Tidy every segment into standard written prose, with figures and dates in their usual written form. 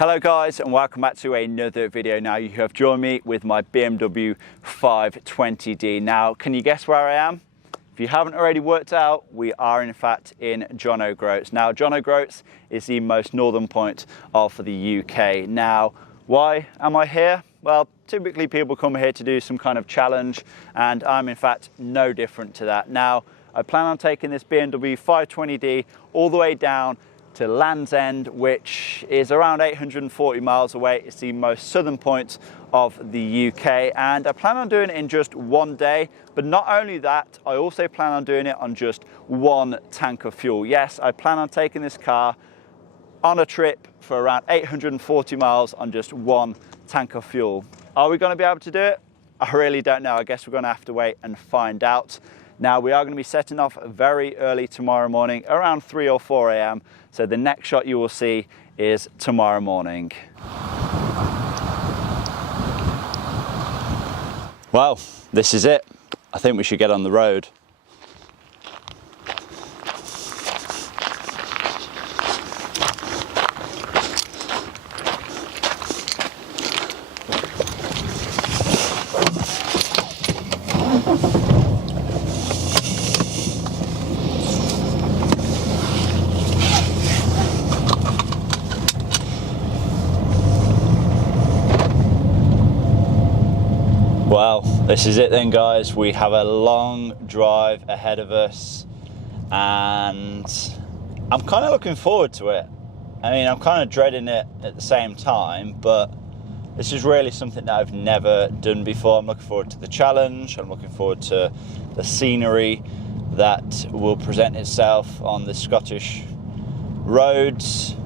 Hello guys, and welcome back to another video. Now you have joined me with my BMW 520d. Now can you guess where I am? If you haven't already worked out, we are in fact in John O'Groats. Now John O'Groats is the most northern point of the UK. Now why am I here? Well, typically people come here to do some kind of challenge, and I'm in fact no different to that. Now I plan on taking this BMW 520d all the way down to Land's End, which is around 840 miles away. It's the most southern point of the UK, and I plan on doing it in just one day. But not only that, I also plan on doing it on just one tank of fuel. Yes, I plan on taking this car on a trip for around 840 miles on just one tank of fuel. Are we going to be able to do it? I really don't know. I guess we're going to have to wait and find out. Now we are going to be setting off very early tomorrow morning, around 3 or 4 a.m. So the next shot you will see is tomorrow morning. Well, this is it. I think we should get on the road. Well, this is it then guys. We have a long drive ahead of us and I'm kind of looking forward to it. I mean, I'm kind of dreading it at the same time, but this is really something that I've never done before. I'm looking forward to the challenge. I'm looking forward to the scenery that will present itself on the Scottish roads.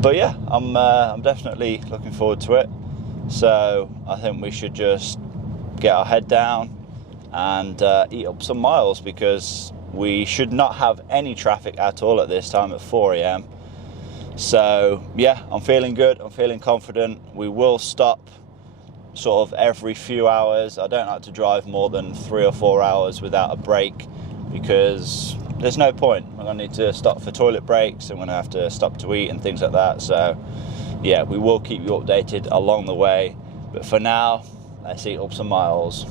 But yeah, I'm definitely looking forward to it. So I think we should just get our head down and eat up some miles, because we should not have any traffic at all at this time at 4 a.m. So yeah, I'm feeling good, I'm feeling confident. We will stop sort of every few hours. I don't like to drive more than 3 or 4 hours without a break, because there's no point. I'm gonna need to stop for toilet breaks, I'm gonna have to stop to eat and things like that. So yeah, we will keep you updated along the way, but for now, let's eat up some miles.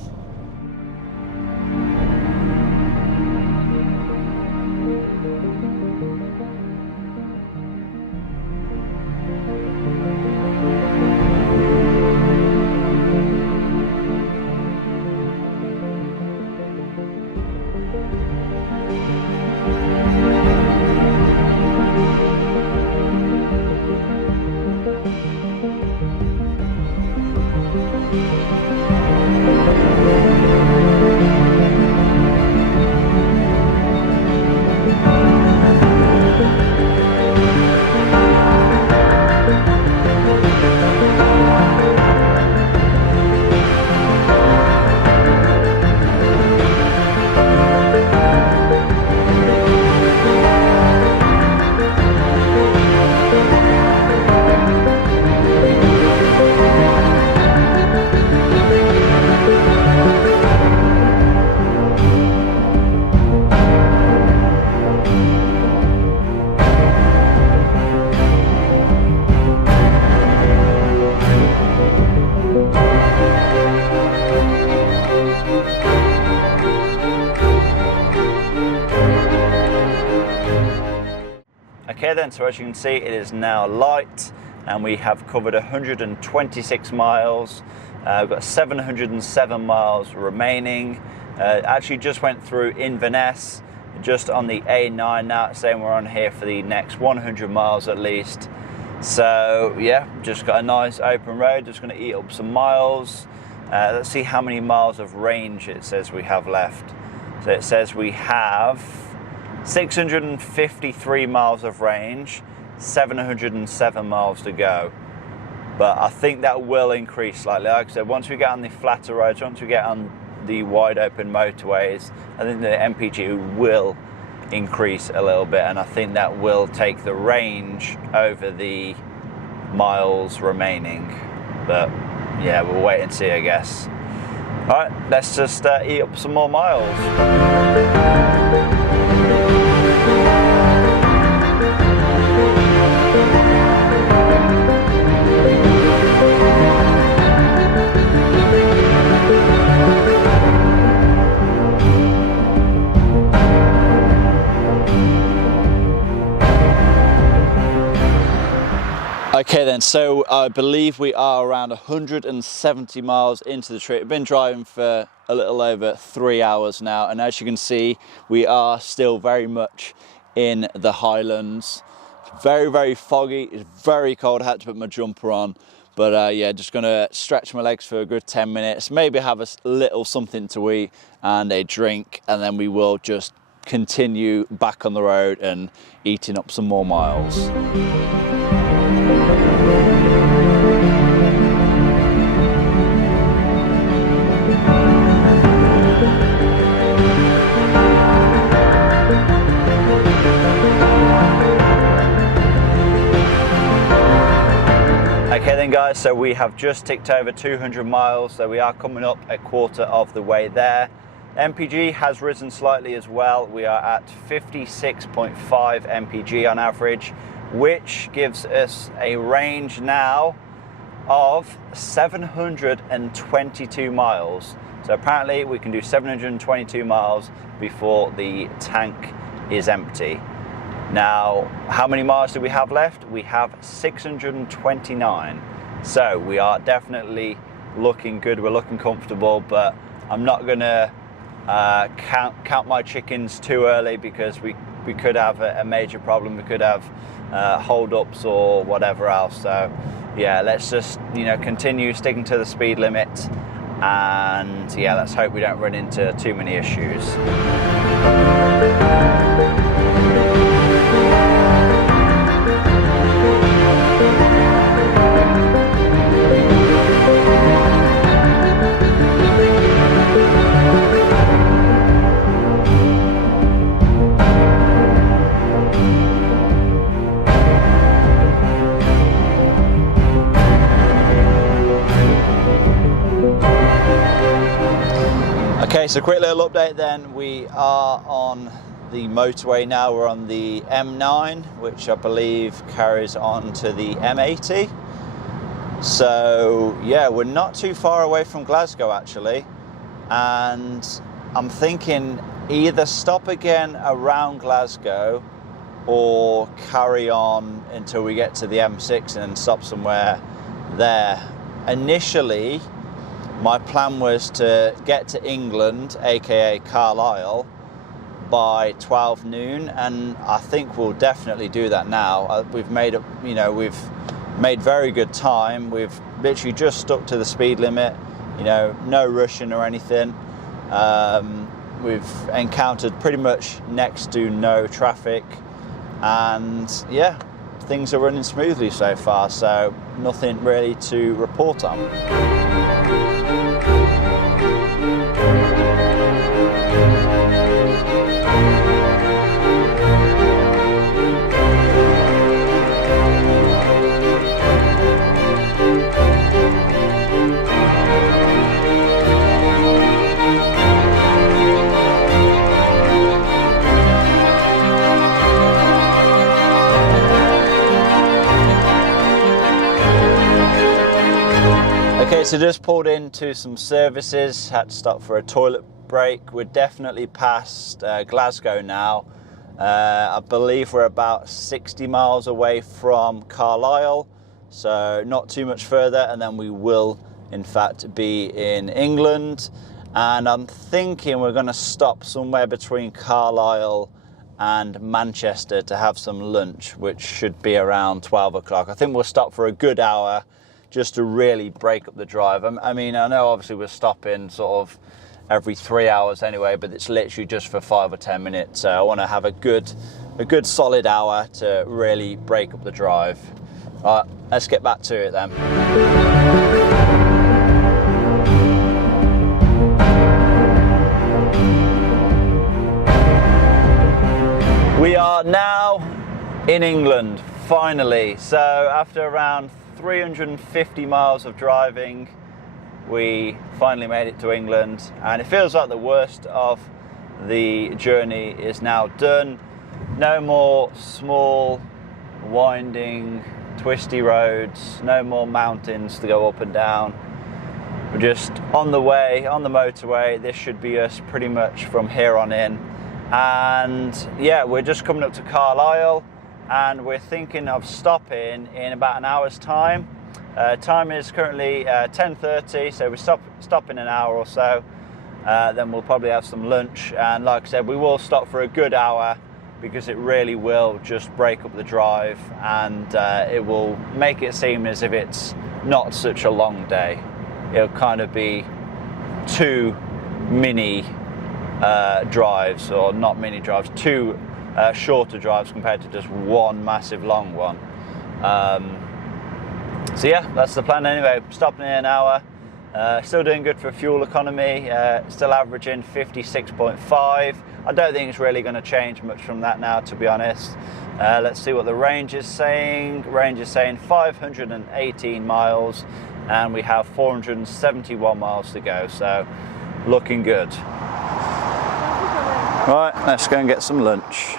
Okay then, so as you can see, it is now light and we have covered 126 miles. We've got 707 miles remaining. Actually just went through Inverness, just on the A9 now. It's saying we're on here for the next 100 miles at least. So yeah, just got a nice open road, just gonna eat up some miles. Let's see how many miles of range it says we have left. So it says we have 653 miles of range, 707 miles to go. But I think that will increase slightly. Like I said, once we get on the flatter roads, once we get on the wide open motorways, I think the MPG will increase a little bit, and I think that will take the range over the miles remaining. But yeah, we'll wait and see, I guess. All right, let's just eat up some more miles. Okay then, so I believe we are around 170 miles into the trip. We've been driving for a little over 3 hours now, and as you can see, we are still very much in the Highlands. Very, very foggy, it's very cold. I had to put my jumper on, but yeah, just gonna stretch my legs for a good 10 minutes, maybe have a little something to eat and a drink, and then we will just continue back on the road and eating up some more miles. Okay then guys, so we have just ticked over 200 miles, so we are coming up a quarter of the way there. MPG has risen slightly as well. We are at 56.5 MPG on average, which gives us a range now of 722 miles. So apparently we can do 722 miles before the tank is empty. Now, how many miles do we have left? We have 629. So we are definitely looking good, we're looking comfortable, but I'm not gonna count my chickens too early, because we could have a major problem. We could have hold-ups or whatever else. So yeah, let's just, you know, continue sticking to the speed limit, and yeah, let's hope we don't run into too many issues. Okay, so quick little update then. We are on the motorway now. We're on the M9, which I believe carries on to the M80. So yeah, we're not too far away from Glasgow actually. And I'm thinking either stop again around Glasgow or carry on until we get to the M6 and then stop somewhere there. Initially, my plan was to get to England, aka Carlisle, by 12 noon, and I think we'll definitely do that now. We've made up, you know, we've made very good time. We've literally just stuck to the speed limit, you know, no rushing or anything. We've encountered pretty much next to no traffic, and yeah, things are running smoothly so far, so nothing really to report on. Okay, so just pulled into some services, had to stop for a toilet break. We're definitely past Glasgow now. I believe we're about 60 miles away from Carlisle, so not too much further, and then we will in fact be in England. And I'm thinking we're going to stop somewhere between Carlisle and Manchester to have some lunch, which should be around 12 o'clock. I think we'll stop for a good hour just to really break up the drive. I mean, I know obviously we're stopping sort of every 3 hours anyway, but it's literally just for 5 or 10 minutes. So I want to have a good solid hour to really break up the drive. All right, let's get back to it then. We are now in England, finally. So after around 350 miles of driving, we finally made it to England, and it feels like the worst of the journey is now done. No more small, winding, twisty roads, no more mountains to go up and down. We're just on the way, on the motorway. This should be us pretty much from here on in. And yeah, we're just coming up to Carlisle. and we're thinking of stopping in about an hour's time. Time is currently 10:30, so we stop in an hour or so. Then we'll probably have some lunch, and like I said, we will stop for a good hour because it really will just break up the drive, and it will make it seem as if it's not such a long day. It'll kind of be two mini drives, or not mini drives, two shorter drives compared to just one massive long one. So yeah, that's the plan anyway. Stopping in an hour. Still doing good for fuel economy, still averaging 56.5. I don't think it's really going to change much from that now, to be honest. Let's see what the range is saying. Range is saying 518 miles, and we have 471 miles to go, so looking good. Right, let's go and get some lunch.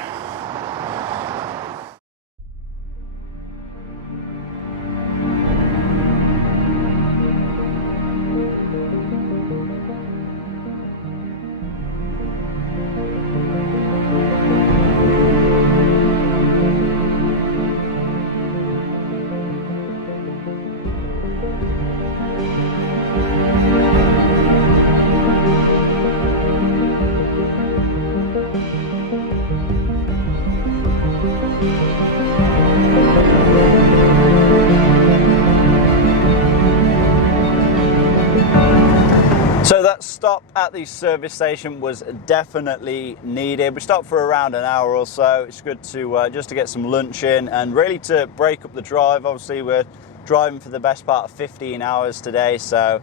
So that stop at the service station was definitely needed. We stopped for around an hour or so. It's good to just to get some lunch in and really to break up the drive. Obviously, we're driving for the best part of 15 hours today, so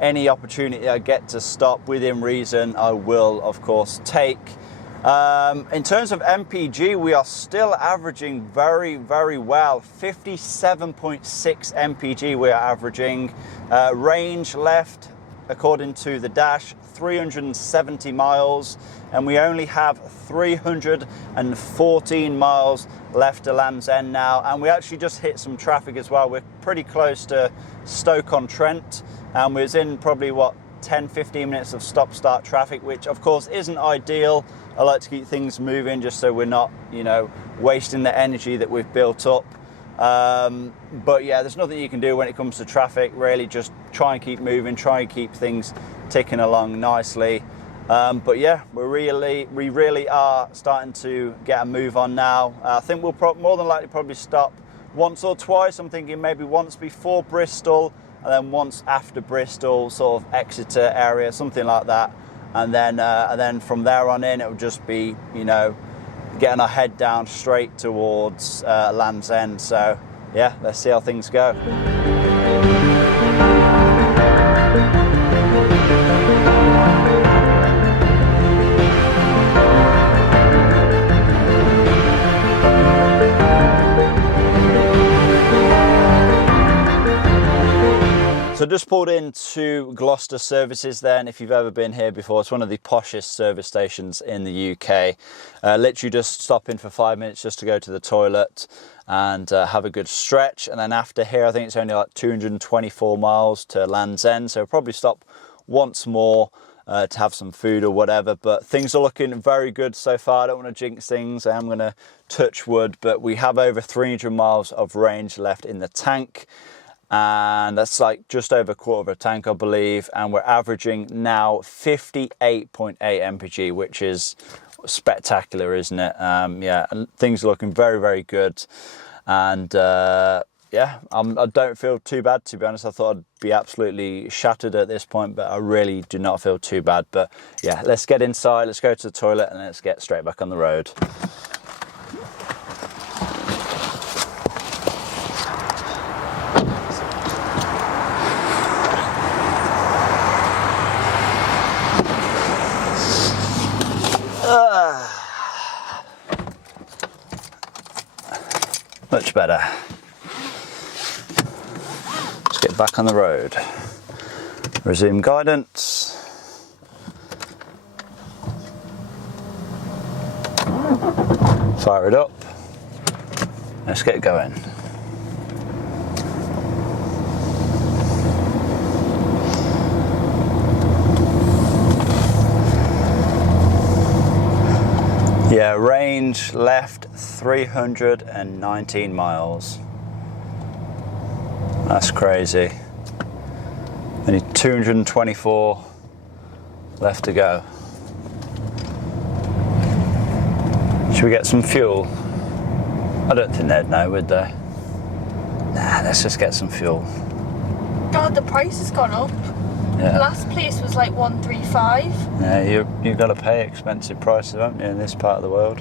any opportunity I get to stop within reason, I will, of course, take. In terms of MPG, we are still averaging very, very well. 57.6 MPG we are averaging. Range left, according to the dash, 370 miles, and we only have 314 miles left to Land's End now, and we actually just hit some traffic as well. We're pretty close to Stoke-on-Trent, and we're in probably, what, 10-15 minutes of stop-start traffic, which of course isn't ideal. I like to keep things moving just so we're not, you know, wasting the energy that we've built up. But yeah, there's nothing you can do when it comes to traffic, really. Just try and keep moving, try and keep things ticking along nicely. But yeah, we really are starting to get a move on now. I think we'll more than likely probably stop once or twice. I'm thinking maybe once before Bristol and then once after Bristol, sort of Exeter area, something like that. And then from there on in, it will just be, you know, getting our head down straight towards Land's End. So yeah, let's see how things go. So just pulled into Gloucester Services then. If you've ever been here before, it's one of the poshest service stations in the UK. Literally just stop in for 5 minutes just to go to the toilet and have a good stretch. And then after here, I think it's only like 224 miles to Land's End. So we'll probably stop once more to have some food or whatever. But things are looking very good so far. I don't want to jinx things. I am going to touch wood, but we have over 300 miles of range left in the tank. And that's like just over a quarter of a tank, I believe, and we're averaging now 58.8 mpg, which is spectacular, isn't it? Yeah, and things are looking very, very good, and yeah, I don't feel too bad, to be honest. I thought I'd be absolutely shattered at this point, but I really do not feel too bad. But yeah, let's get inside, let's go to the toilet, and let's get straight back on the road. Much better. Let's get back on the road. Resume guidance. Fire it up. Let's get going. Yeah, range left 319 miles. That's crazy. Only 224 left to go. Should we get some fuel? I don't think they'd know, would they? Nah, let's just get some fuel. God, the price has gone up. Yeah. The last place was like 135. Yeah, you've got to pay expensive prices, haven't you, in this part of the world?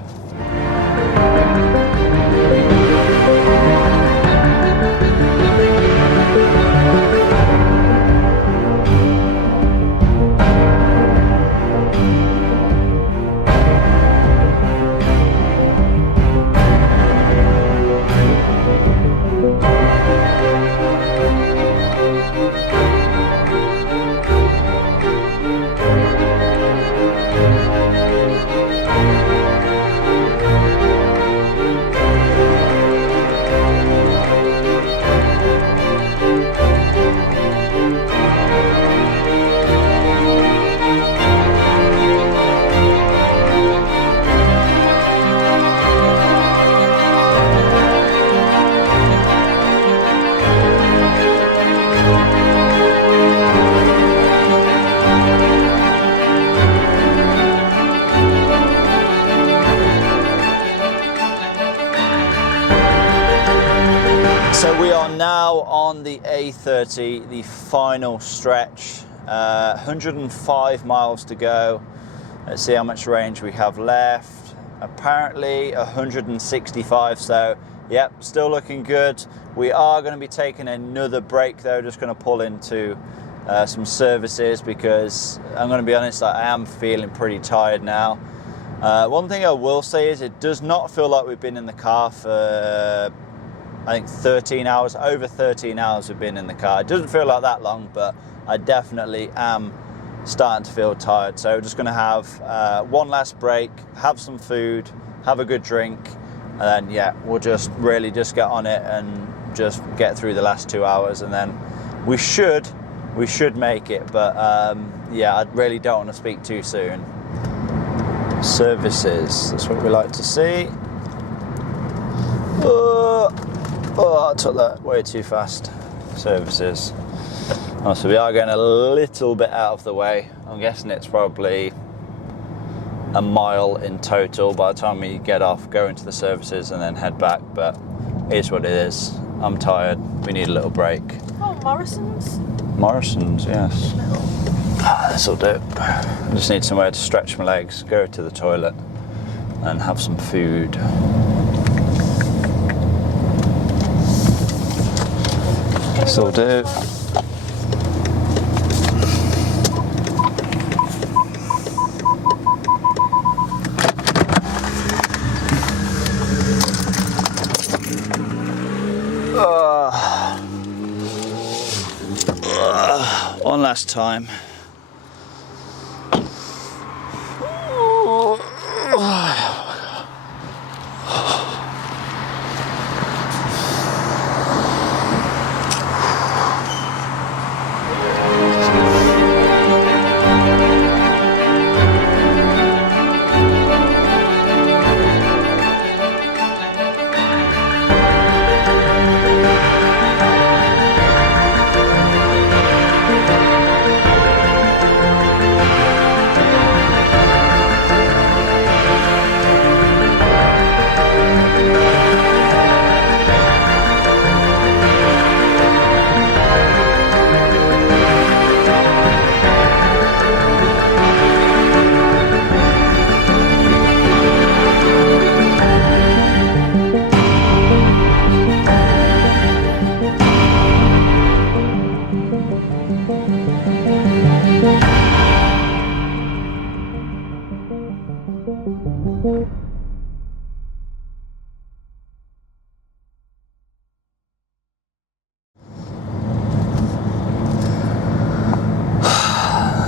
So we are now on the A30, the final stretch, 105 miles to go. Let's see how much range we have left. Apparently 165, so yep, still looking good. We are going to be taking another break though, just going to pull into some services because I'm going to be honest, I am feeling pretty tired now. One thing I will say is it does not feel like we've been in the car for I think 13 hours, over 13 hours we've been in the car. It doesn't feel like that long, but I definitely am starting to feel tired. So we're just gonna have one last break, have some food, have a good drink, and then yeah, we'll just really just get on it and just get through the last 2 hours, and then we should make it, but yeah, I really don't want to speak too soon. Services, that's what we like to see. Oh, I took that way too fast. Services. Oh, so we are going a little bit out of the way. I'm guessing it's probably a mile in total by the time we get off, go into the services and then head back, but it is what it is. I'm tired. We need a little break. Oh, Morrison's? Morrison's, yes. This'll do. I just need somewhere to stretch my legs, go to the toilet and have some food. This'll do. One last time.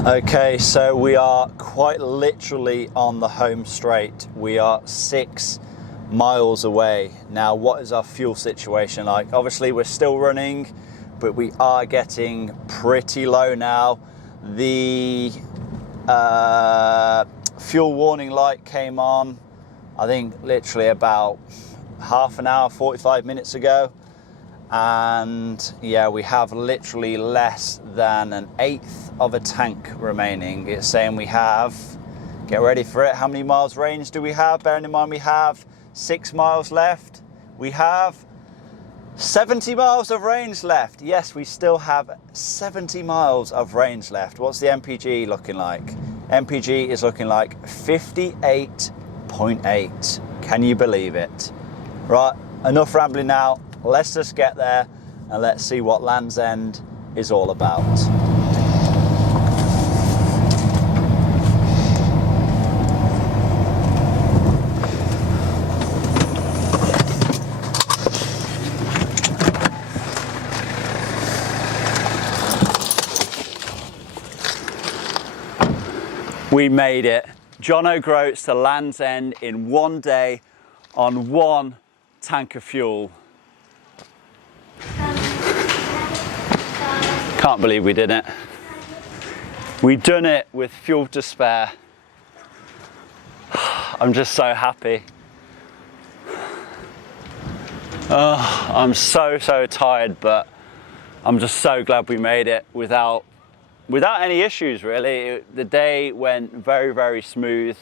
Okay, so we are quite literally on the home straight. We are 6 miles away. Now, what is our fuel situation like? Obviously, we're still running, but we are getting pretty low now. The fuel warning light came on I think literally about half an hour, 45 minutes ago. And yeah, we have literally less than an eighth of a tank remaining. It's saying we have, get ready for it, how many miles range do we have? Bearing in mind we have 6 miles left. We have 70 miles of range left. Yes, we still have 70 miles of range left. What's the MPG looking like? MPG is looking like 58.8. Can you believe it? Right, enough rambling now. Let's just get there and let's see what Land's End is all about. We made it. John O'Groats to Land's End in one day on one tank of fuel. Can't believe we did it. We done it with fuel to spare. I'm just so happy. Oh, I'm so tired, but I'm just so glad we made it without any issues really. The day went very smooth,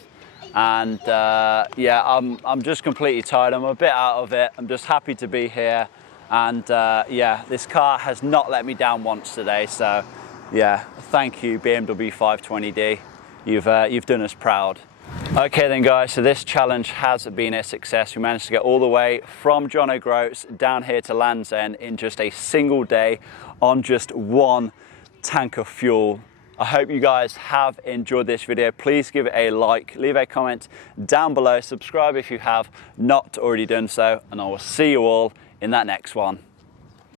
and yeah, I'm just completely tired. I'm a bit out of it. I'm just happy to be here. And yeah, this car has not let me down once today. So yeah, thank you BMW 520D. You've done us proud. Okay then guys, so this challenge has been a success. We managed to get all the way from John O'Groats down here to Land's End in just a single day on just one tank of fuel. I hope you guys have enjoyed this video. Please give it a like, leave a comment down below, subscribe if you have not already done so, and I will see you all in that next one.